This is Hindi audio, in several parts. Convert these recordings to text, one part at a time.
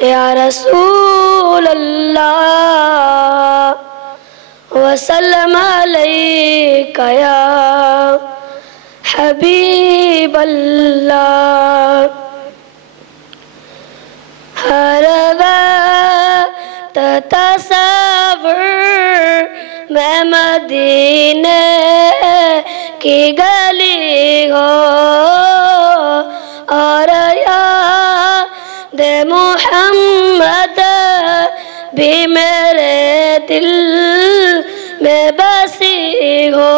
या रसूल अल्लाह वसल्लम अलैका या हबीब अल्लाह। हर वक्त तसव्वुर में मदीने की गली हो और याद मोहम्मद भी मेरे दिल में बसी हो।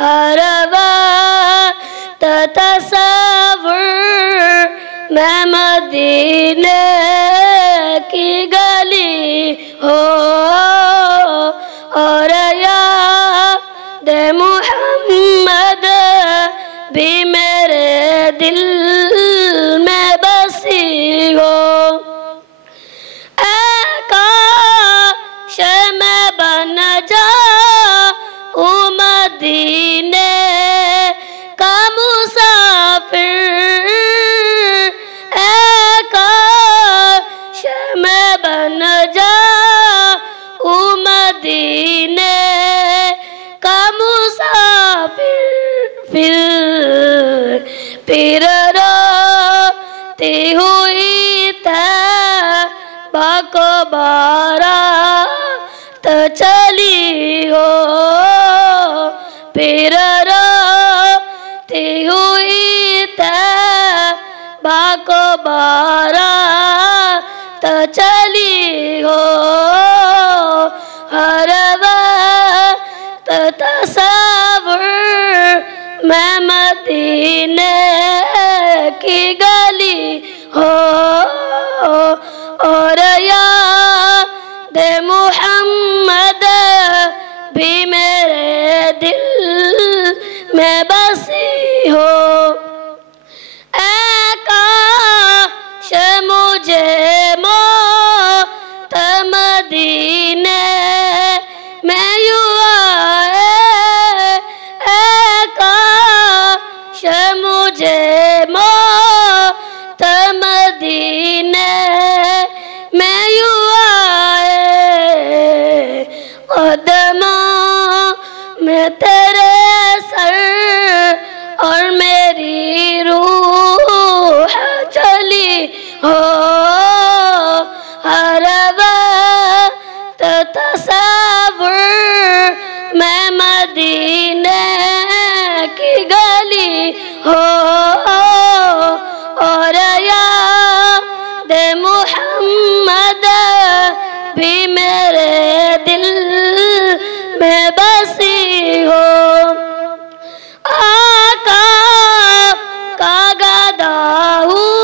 हर वक्त तसव्वुर में मदीने की गली हो और याद मोहम्मद भी मेरे दिल में बसी हो। ऐ काश मैं बन जाऊं मदीने का मुसाफिर, ऐ काश मैं बन जाऊं मदीने का मुसाफिर। फिर रोती हुई तैबा को बारात चली हो। फिर रोती हुई तैबा को बारात चली हो। हर वक्त तसव्वुर मैं मदीने की गली हो और याद मोहम्मद भी मेरे दिल में बसी हो। ऐ काश मुझे मौत मदीने में यूं आए, ऐ काश मुझे मौत मदीने में यूं आए। कदमों में तेरे सर और मेरी रूह चली हो। हर वक्त तसव्वुर मैं मदीने की गली हो और याद मोहम्मद भी मेरे दिल में बसी हो। आका का गदा हूँ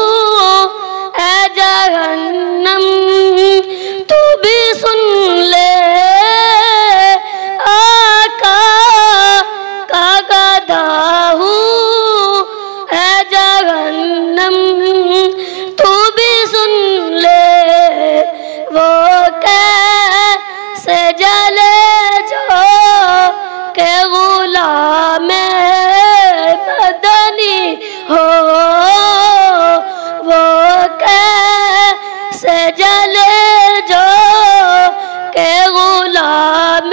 ऐ जहन्नम तू भी सुन ले। आका का गदा हूँ ऐ जहन्नम तू भी सुन ले। वो कैसे जले जो के गुलाम मदनी हो। वो कैसे जले जो के गुलाम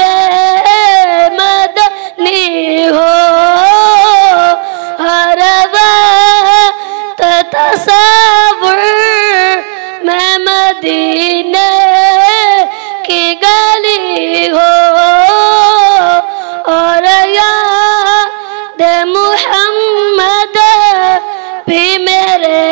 मदनी हो। हर वक्त तसव्वुर मैं मदीने की गली हो और याद मोहम्मद भी मेरे